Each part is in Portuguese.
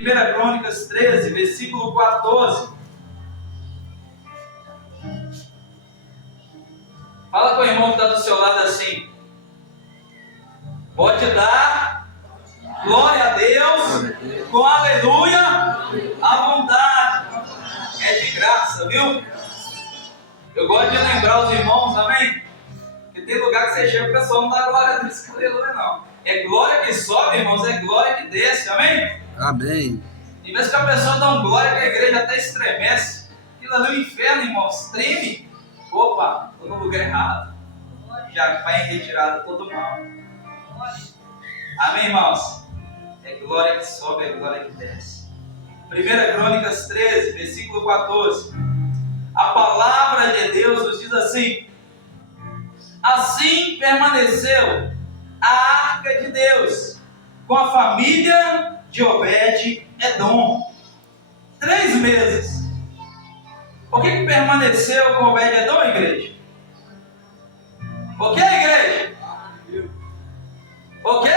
1 Crônicas 13, versículo 14. Fala com o irmão que está do seu lado assim. Pode dar glória a Deus com aleluia à vontade. É de graça, viu? Eu gosto de lembrar os irmãos, amém? Que tem lugar que você chega e o pessoal não dá glória a Deus com aleluia, não. É glória que sobe, irmãos, é glória que desce, amém? Amém. Em vez que a pessoa dá um glória, que a igreja até estremece. Aquilo ali é o inferno, irmãos, treme. Opa, estou no lugar errado. Já vai em retirada todo mal. Amém, irmãos? É glória que sobe, é glória que desce. 1 Crônicas 13, versículo 14. A palavra de Deus nos diz assim: assim permaneceu a arca de Deus com a família de Obed-Edom 3 meses. O que permaneceu com Obed-Edom, igreja? O que, igreja? O que?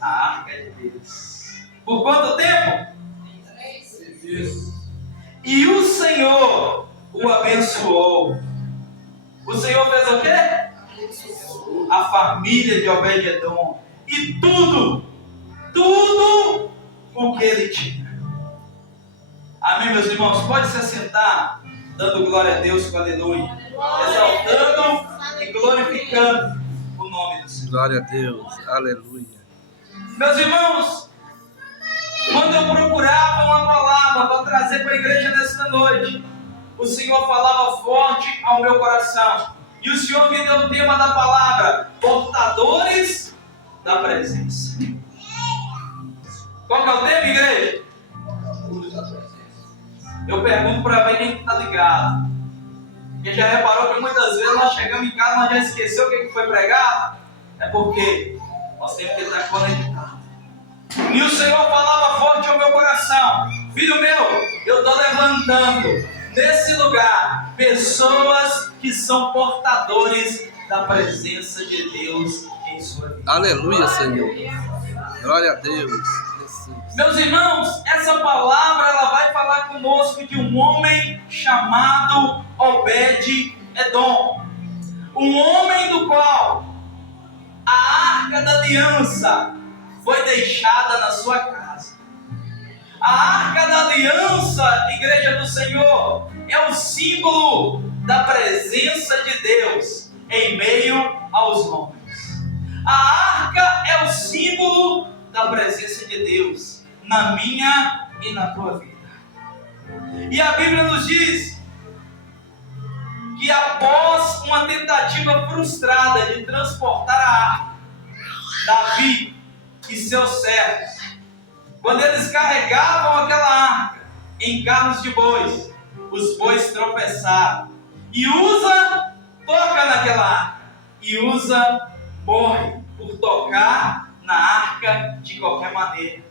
A arca de Deus. Por quanto tempo? 3 meses. E o Senhor o abençoou. O Senhor fez o quê? A família de Obed-Edom. E tudo o que ele tinha. Amém, meus irmãos? Pode se assentar, dando glória a Deus com aleluia. Exaltando e glorificando o nome do Senhor. Glória a Deus, aleluia. Meus irmãos, quando eu procurava uma palavra para trazer para a igreja nesta noite, o Senhor falava forte ao meu coração. E o Senhor me deu o tema da palavra: portadores da presença. Qual que é o tema, igreja? Eu pergunto para ver quem está ligado. Porque já reparou que muitas vezes nós chegamos em casa e nós já esqueceu o que foi pregado? É porque nós temos que estar conectados. E o Senhor falava forte ao meu coração: filho meu, eu estou levantando nesse lugar pessoas que são portadores da presença de Deus em sua vida. Aleluia, Senhor. Glória a Deus. Meus irmãos, essa palavra ela vai falar conosco de um homem chamado Obed-Edom. Um homem do qual a arca da aliança foi deixada na sua casa. A arca da aliança, igreja do Senhor, é o símbolo da presença de Deus em meio aos homens. A arca é o símbolo da presença de Deus na minha e na tua vida. E a Bíblia nos diz que após uma tentativa frustrada de transportar a arca, Davi e seus servos, quando eles carregavam aquela arca em carros de bois, os bois tropeçaram. E Uza toca naquela arca. E Uza morre por tocar na arca de qualquer maneira.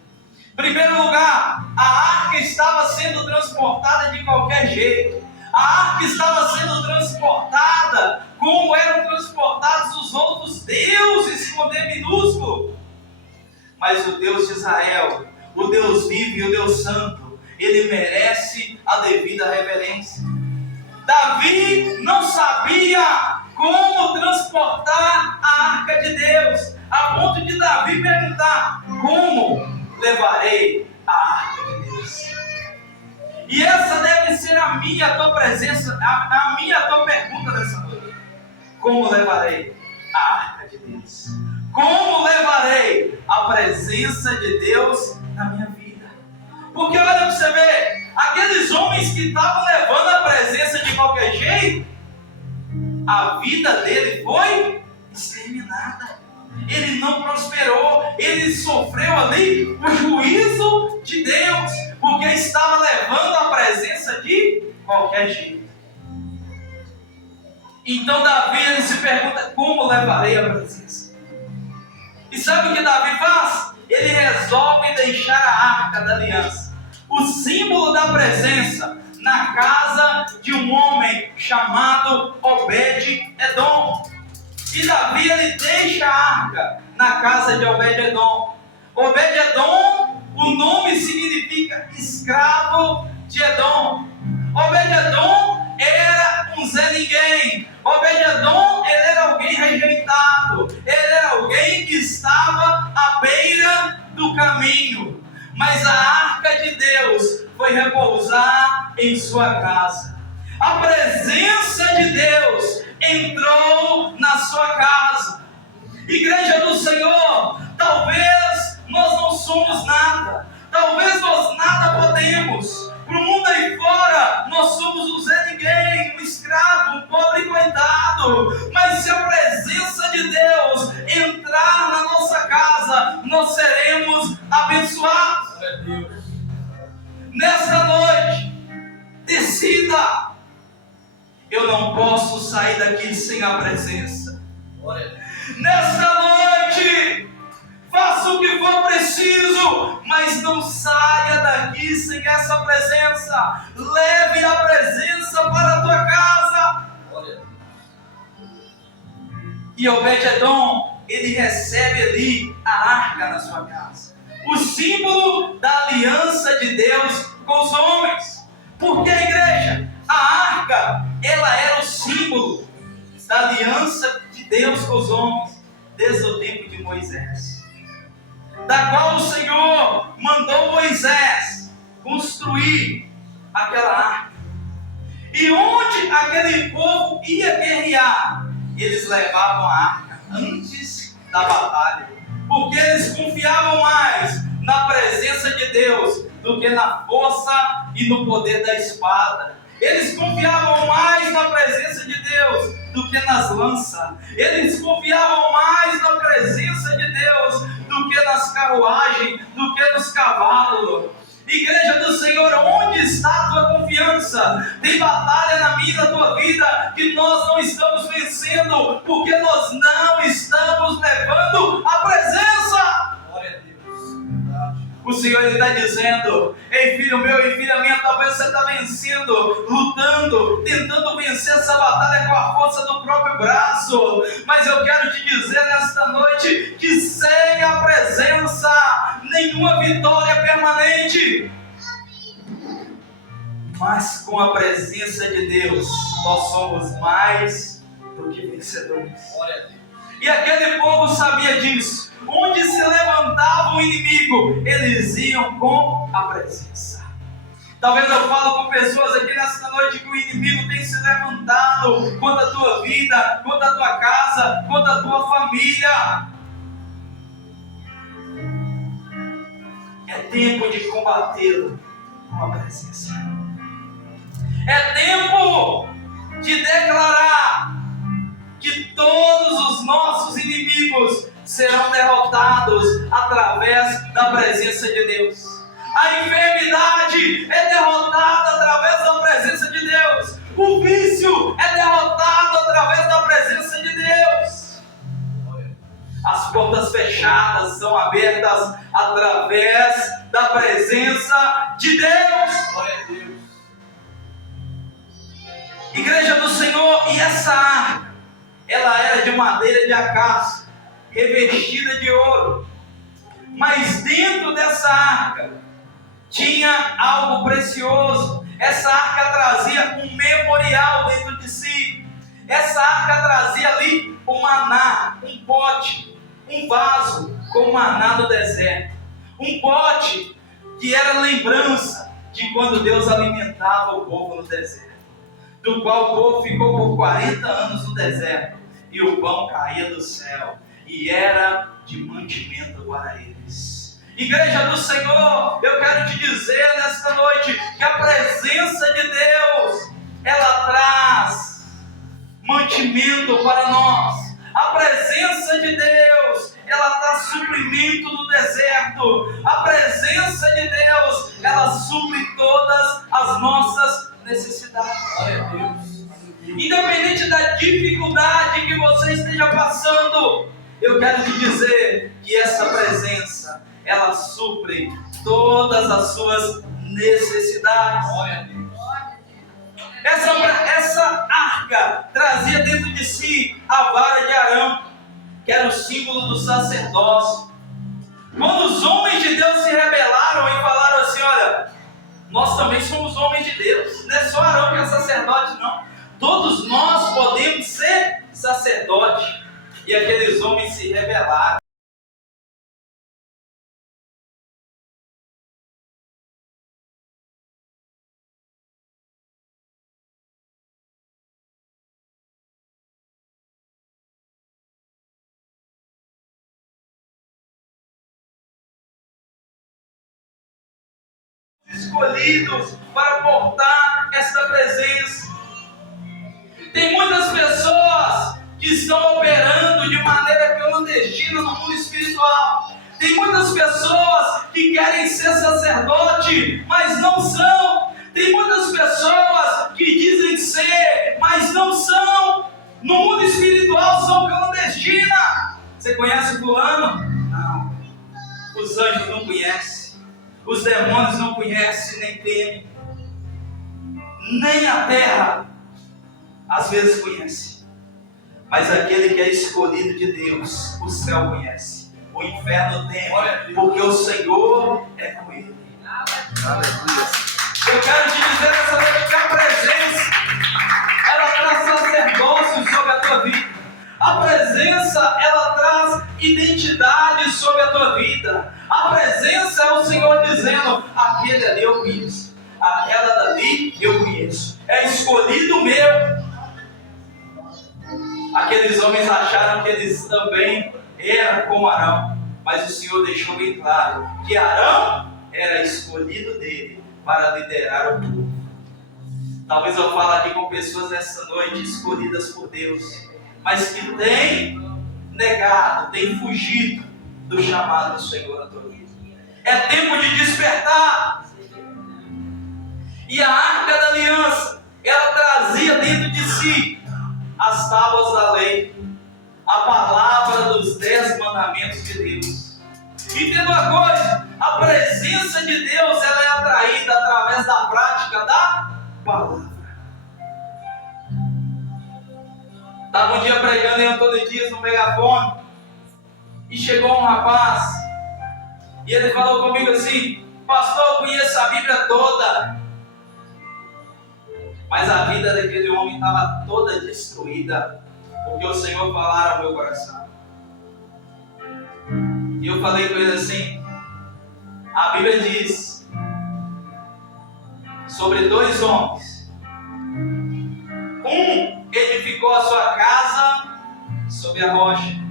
Em primeiro lugar, a arca estava sendo transportada de qualquer jeito. A arca estava sendo transportada como eram transportados os outros deuses com D minúsculo. Mas o Deus de Israel, o Deus vivo e o Deus santo, ele merece a devida reverência. Davi não sabia como transportar a arca de Deus, a ponto de Davi perguntar: como levarei a arca de Deus? E essa deve ser a minha, a tua presença, a minha, a tua pergunta nessa noite. Como levarei a arca de Deus? Como levarei a presença de Deus na minha vida? Porque olha para você ver, aqueles homens que estavam levando a presença de qualquer jeito, a vida dele foi exterminada. Ele não prosperou, ele sofreu ali o juízo de Deus, porque estava levando a presença de qualquer jeito. Então Davi ele se pergunta: como levarei a presença? E sabe o que Davi faz? Ele resolve deixar a arca da aliança, o símbolo da presença, na casa de um homem chamado Obed-Edom. E Davi ele deixa a arca na casa de Obed-Edom. Obed-Edom, O nome significa escravo de Edom. Obed-Edom era um Zé Ninguém. Obed-Edom, ele era alguém rejeitado. Ele era alguém que estava à beira do caminho. Mas a arca de Deus foi repousar em sua casa. A presença de Deus entrou na sua casa. Igreja do Senhor, talvez nós não somos nada. Talvez nós nada podemos. Para o mundo aí fora, nós somos um Zé Ninguém, um escravo, um pobre coitado. Mas se a presença de Deus entrar na nossa casa, nós seremos abençoados. Nesta noite, decida. Eu não posso sair daqui sem a presença. Nesta noite, faça o que for preciso, mas não saia daqui sem essa presença. Leve a presença para a tua casa. E Obed-Edom, ele recebe ali a arca na sua casa. O símbolo da aliança de Deus com os homens. Porque a igreja, a arca, ela era o símbolo da aliança de Deus com os homens desde o tempo de Moisés, da qual o Senhor mandou Moisés construir aquela arca. E onde aquele povo ia guerrear, eles levavam a arca antes da batalha, porque eles confiavam mais na presença de Deus do que na força e no poder da espada. Eles confiavam mais na presença de Deus do que nas lanças. Eles confiavam mais na presença de Deus do que nas carruagens, do que nos cavalos. Igreja do Senhor, onde está a tua confiança? Tem batalha na minha e na tua vida que nós não estamos vencendo, porque nós não estamos levando a presença. Glória a Deus. O Senhor está dizendo: ei filho meu e filha minha, talvez você está vencendo, lutando, tentando vencer essa batalha com a força do próprio braço. Mas eu quero te dizer nesta noite que sem a presença, nenhuma vitória é permanente. Mas com a presença de Deus, nós somos mais do que vencedores. E aquele povo sabia disso. Onde se levantava o inimigo, eles iam com a presença. Talvez eu falo com pessoas aqui nesta noite que o inimigo tem se levantado contra a tua vida, contra a tua casa, contra a tua família. É tempo de combatê-lo com a presença. É tempo de declarar que todos os nossos inimigos serão derrotados através da presença de Deus. A enfermidade é derrotada através da presença de Deus. O vício é derrotado através da presença de Deus. As portas fechadas são abertas através da presença de Deus. Glória a Deus. Igreja do Senhor, e essa arca, ela era de madeira de acácia, revestida de ouro. Mas dentro dessa arca tinha algo precioso. Essa arca trazia um memorial dentro de si. Essa arca trazia ali o maná, um pote, um vaso com maná do deserto. Um pote que era lembrança de quando Deus alimentava o povo no deserto, do qual o povo ficou por 40 anos no deserto, e o pão caía do céu, e era de mantimento para eles. Igreja do Senhor, eu quero te dizer nesta noite que a presença de Deus, ela traz mantimento para nós. A presença de Deus, ela traz suprimento no deserto. A presença de Deus, ela supre todas as nossas necessidades. Glória a Deus. Independente da dificuldade que você esteja passando, eu quero te dizer que essa presença, ela supre todas as suas necessidades. Glória a Deus. Essa arca trazia dentro de si a vara de Arão, que era o símbolo do sacerdócio. Quando os homens de Deus se rebelaram pararam e falaram assim: olha, nós também somos homens de Deus. Não é só Arão que é sacerdote, não. Todos nós podemos ser sacerdote. E aqueles homens se rebelaram. Escolhidos para portar esta presença. Tem muitas pessoas que estão operando de maneira clandestina no mundo espiritual. Tem muitas pessoas que querem ser sacerdote, mas não são. Tem muitas pessoas que dizem ser, mas não são. No mundo espiritual são clandestinas. Você conhece fulano? Não. Os anjos não conhecem. Os demônios não conhecem, nem temem. Nem a terra às vezes conhece. Mas aquele que é escolhido de Deus, o céu conhece. O inferno teme, porque o Senhor é com ele. Aleluia. Eu quero te dizer nessa noite que a presença, ela traz sacerdócio sobre a tua vida. A presença, ela traz identidade sobre a tua vida. A presença é o Senhor dizendo: aquele ali eu conheço, aquela dali eu conheço, é escolhido meu. Aqueles homens acharam que eles também eram como Arão, mas o Senhor deixou bem claro que Arão era escolhido dele para liderar o povo. Talvez eu fale aqui com pessoas nessa noite escolhidas por Deus, mas que têm negado, têm fugido do chamado do Senhor na tua vida. É tempo de despertar. E a Arca da Aliança, ela trazia dentro de si as tábuas da lei, a palavra dos 10 mandamentos de Deus. Entenda uma coisa: a presença de Deus, ela é atraída através da prática da palavra. Estava um dia pregando em Antônio Dias no megafone, e chegou um rapaz, e ele falou comigo assim: pastor, eu conheço a Bíblia toda, mas a vida daquele homem estava toda destruída, porque o Senhor falara ao meu coração. E eu falei com ele assim: a Bíblia diz sobre 2 homens. Um edificou a sua casa sobre a rocha.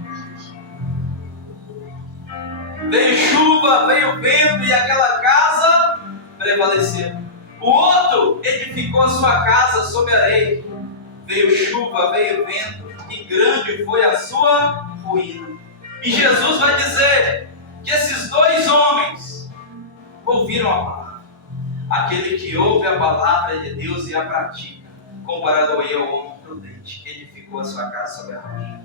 Veio chuva, veio vento e aquela casa prevaleceu. O outro edificou a sua casa sobre a areia. Veio chuva, veio vento e grande foi a sua ruína. E Jesus vai dizer que esses 2 homens ouviram a palavra. Aquele que ouve a palavra de Deus e a pratica, comparado-ei ao homem prudente que edificou a sua casa sobre a rocha.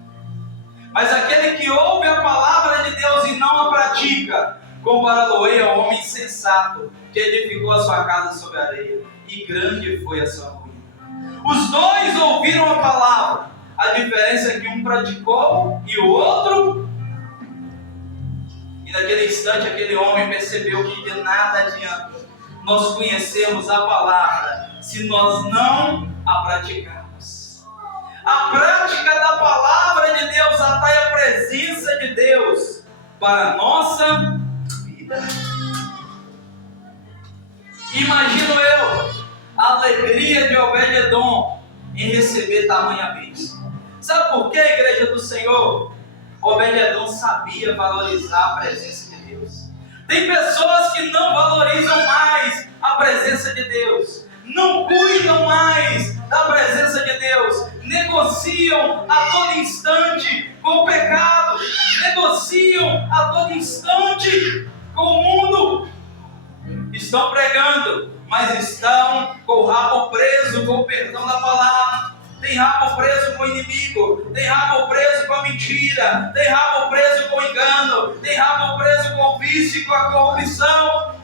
Mas aquele que ouve a palavra de Deus e não a pratica, comparado-ei ao homem insensato que edificou a sua casa sobre a areia, e grande foi a sua ruína. Os 2 ouviram a palavra, a diferença é que um praticou e o outro. E naquele instante aquele homem percebeu que de nada adianta nós conhecermos a palavra se nós não a praticarmos. A prática da palavra de Deus atrai a presença de Deus para a nossa vida. Imagino eu a alegria de Obed-Edom em receber tamanha bênção. Sabe por quê, igreja do Senhor? Obed-Edom sabia valorizar a presença de Deus. Tem pessoas que não valorizam mais a presença de Deus, não cuidam mais da presença de Deus, negociam a todo instante com o pecado, negociam a todo instante com o mundo. Estão pregando, mas estão com o rabo preso com o perdão da palavra. Tem rabo preso com o inimigo, tem rabo preso com a mentira, tem rabo preso com o engano, tem rabo preso com o vício e com a corrupção.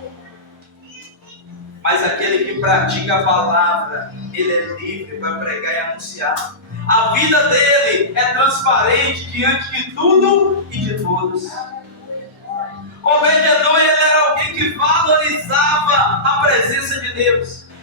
Mas aquele que pratica a palavra, ele é livre para pregar e anunciar. A vida dele é transparente diante de tudo e de todos. Obed-Edom, ele era alguém que valoriza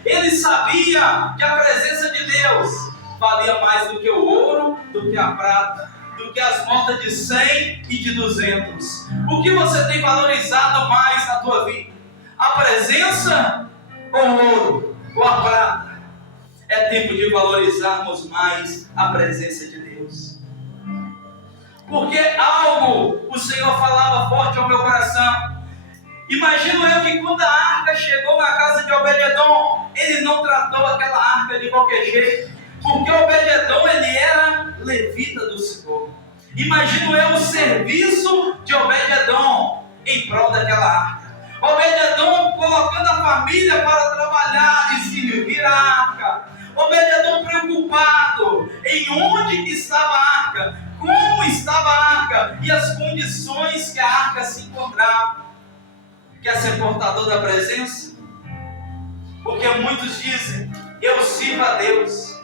Ele sabia que a presença de Deus valia mais do que o ouro, do que a prata, do que as notas de 100 e de 200. O que você tem valorizado mais na tua vida? A presença ou o ouro ou a prata? É tempo de valorizarmos mais a presença de Deus. Porque algo o Senhor falava forte ao meu coração. Imagino eu que quando a arca chegou na casa de Obed-edom, ele não tratou aquela arca de qualquer jeito, porque Obed-edom ele era levita do Senhor. Imagino eu o serviço de Obed-edom em prol daquela arca. Obed-edom colocando a família para trabalhar e servir a arca. Obed-edom preocupado em onde que estava a arca, como estava a arca e as condições que a arca se encontrava. Quer ser portador da presença? Porque muitos dizem, eu sirvo a Deus.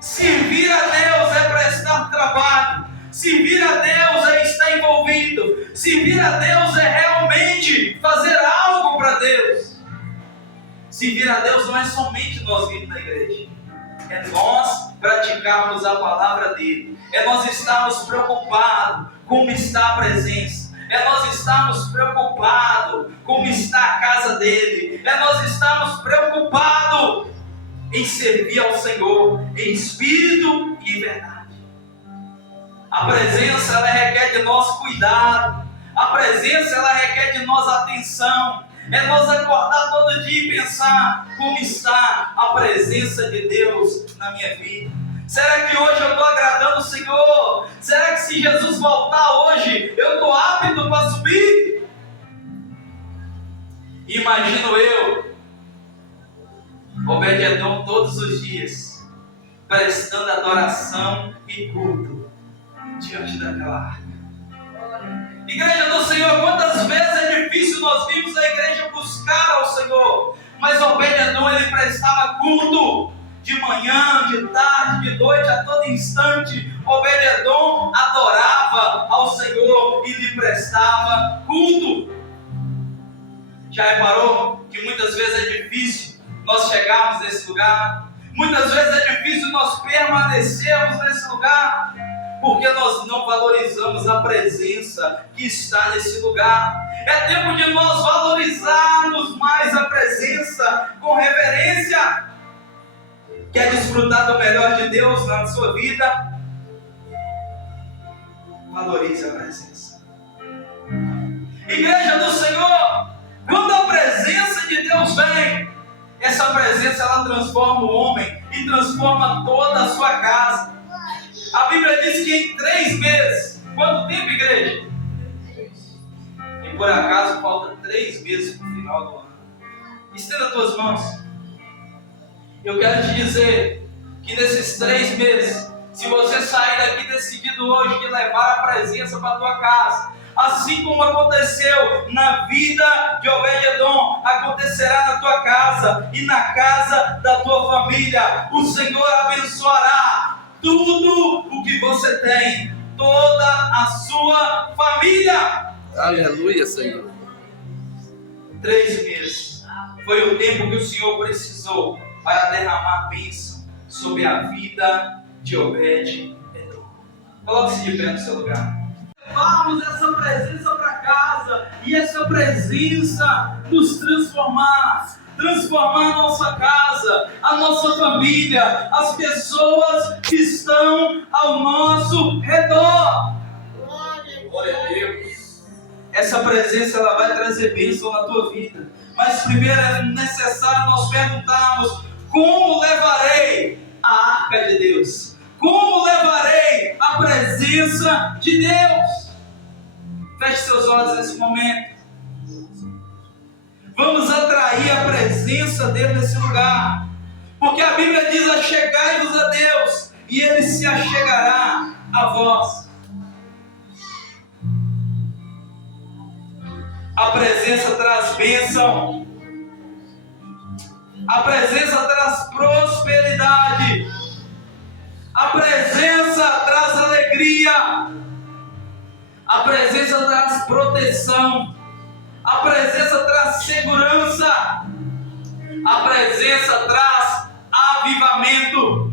Servir a Deus é prestar trabalho. Servir a Deus é estar envolvido. Servir a Deus é realmente fazer algo para Deus. Servir a Deus não é somente nós virmos na igreja. É nós praticarmos a palavra dele. É nós estarmos preocupados como está a presença. É nós estarmos preocupados como está a casa dele. É nós estarmos preocupados em servir ao Senhor em espírito e em verdade. A presença ela requer de nós cuidado. A presença ela requer de nós atenção. É nós acordar todo dia e pensar como está a presença de Deus na minha vida. Será que hoje eu estou agradando o Senhor? Será que se Jesus voltar hoje, eu estou apto para subir? Imagino eu, Obed-edom todos os dias, prestando adoração e culto diante daquela arca. Igreja do Senhor, quantas vezes é difícil nós vimos a igreja buscar ao Senhor, mas Obed-edom ele prestava culto. De manhã, de tarde, de noite, a todo instante, Obed-edom adorava ao Senhor e lhe prestava culto. Já reparou que muitas vezes é difícil nós chegarmos nesse lugar? Muitas vezes é difícil nós permanecermos nesse lugar, porque nós não valorizamos a presença que está nesse lugar. É tempo de nós valorizarmos mais a presença com reverência. Quer desfrutar do melhor de Deus na sua vida? Valorize a presença. Igreja do Senhor, quando a presença de Deus vem, essa presença ela transforma o homem e transforma toda a sua casa. A Bíblia diz que em 3 meses, quanto tempo, igreja? E por acaso falta 3 meses para o final do ano. Estenda as tuas mãos. Eu quero te dizer que nesses 3 meses, se você sair daqui decidido hoje de levar a presença para a tua casa, assim como aconteceu na vida de Obed-edom, acontecerá na tua casa e na casa da tua família. O Senhor abençoará tudo o que você tem, toda a sua família. Aleluia, Senhor. 3 meses foi o tempo que o Senhor precisou para derramar bênção sobre a vida de Obed-edom. Coloque-se de pé no seu lugar. Levarmos essa presença para casa e essa presença nos transformar a nossa casa, a nossa família, as pessoas que estão ao nosso redor. Glória a Deus. Essa presença ela vai trazer bênção na tua vida. Mas primeiro é necessário nós perguntarmos: como levarei a arca de Deus? Como levarei a presença de Deus? Feche seus olhos nesse momento. Vamos atrair a presença dele nesse lugar. Porque a Bíblia diz: achegai-vos a Deus, e ele se achegará a vós. A presença traz bênção. A presença traz prosperidade. A presença traz alegria. A presença traz proteção. A presença traz segurança. A presença traz avivamento.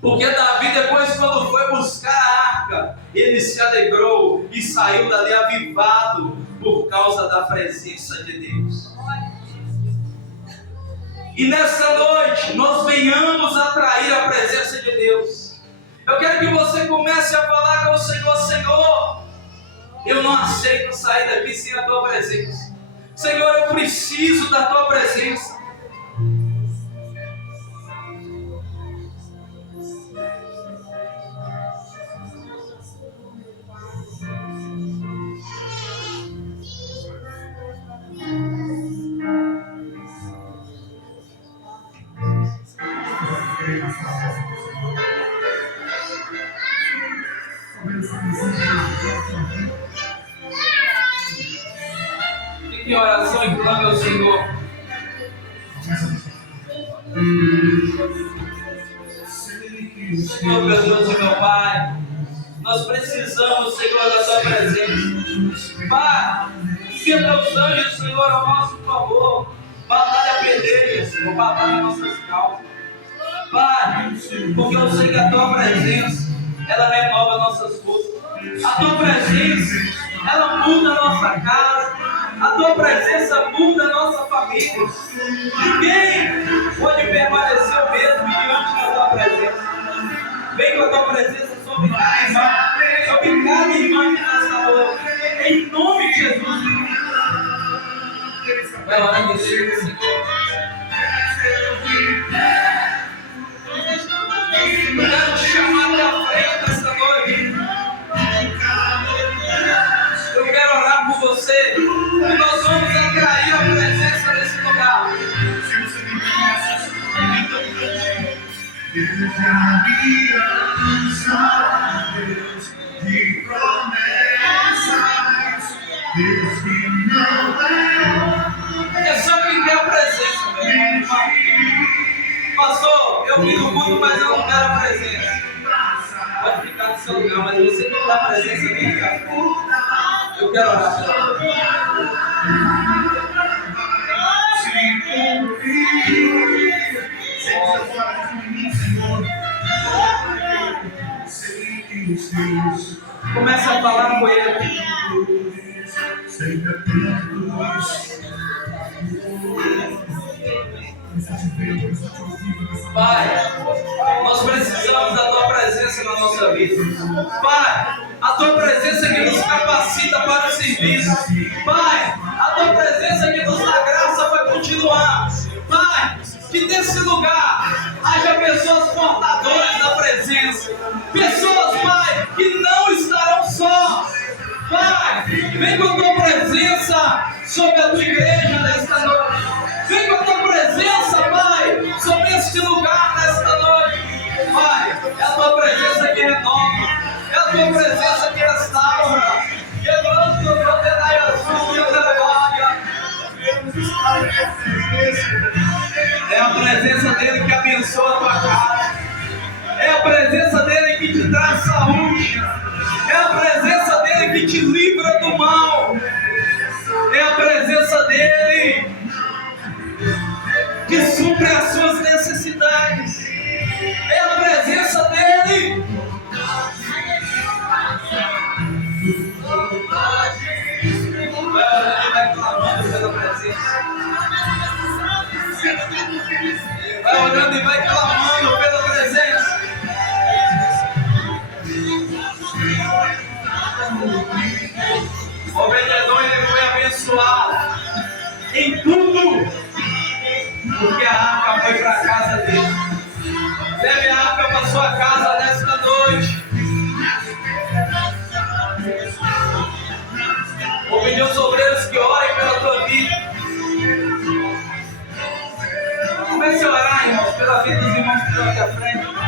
Porque Davi, depois, quando foi buscar a arca, ele se alegrou e saiu dali avivado por causa da presença de Deus. E nessa noite, nós venhamos atrair a presença de Deus. Eu quero que você comece a falar com o Senhor: Senhor, eu não aceito sair daqui sem a Tua presença. Senhor, eu preciso da Tua presença. Fique em oração e clame ao Senhor. Senhor, meu Deus e meu Pai, nós precisamos, Senhor, da Tua presença. Pai, envia Teus anjos, Senhor, ao nosso favor. Batalha peleja, Senhor, batalha nossas causas. Pai, porque eu sei que a Tua presença, ela renova nossas forças. A Tua presença, ela muda a nossa casa. A Tua presença muda a nossa família. Ninguém pode permanecer o mesmo diante da Tua presença. Vem com a Tua presença sobre cada irmã nessa noite. Em nome de Jesus. Vai orando em Deus, Senhor. Eu quero te chamar até a frente nessa noite. Eu quero orar por você. E nós vamos atrair a presença nesse lugar. Deus de aliança, Deus de promessas, Deus que não é. É só quem quer a presença, meu irmão. Pastor, eu vim no culto, mas eu não quero a presença. Pode ficar no seu lugar, mas você que quer a presença, vem cá. Eu quero orar pela Começa a falar com Ele. Pai, nós precisamos da Tua presença na nossa vida. Pai, a Tua presença que nos capacita para o serviço. Pai, a Tua presença que nos dá graça para continuar. Pai, que nesse lugar haja pessoas portadoras da presença. Pessoas, Pai, que não estarão sós. Pai, vem com a Tua presença sobre a Tua igreja nesta noite. Vem com a Tua presença, Pai, sobre este lugar nesta noite. Pai, é a Tua presença que renova. É a Tua presença que restaura. É a presença dEle que abençoa a tua casa. É a presença dEle que te traz saúde. É a presença dEle que te livra do mal. É a presença dEle que supre as suas necessidades. É a presença dEle. Vai clamando pela presença. Vai orando e vai clamando pela presença. Obed-edom, ele foi abençoado em tudo, porque a arca foi para a casa dele. Leve a arca para sua casa nesta noite. Vou pedir aos obreiros que orem pela tua vida. Comece a orar, irmãos, pela vida dos irmãos que estão aqui à frente.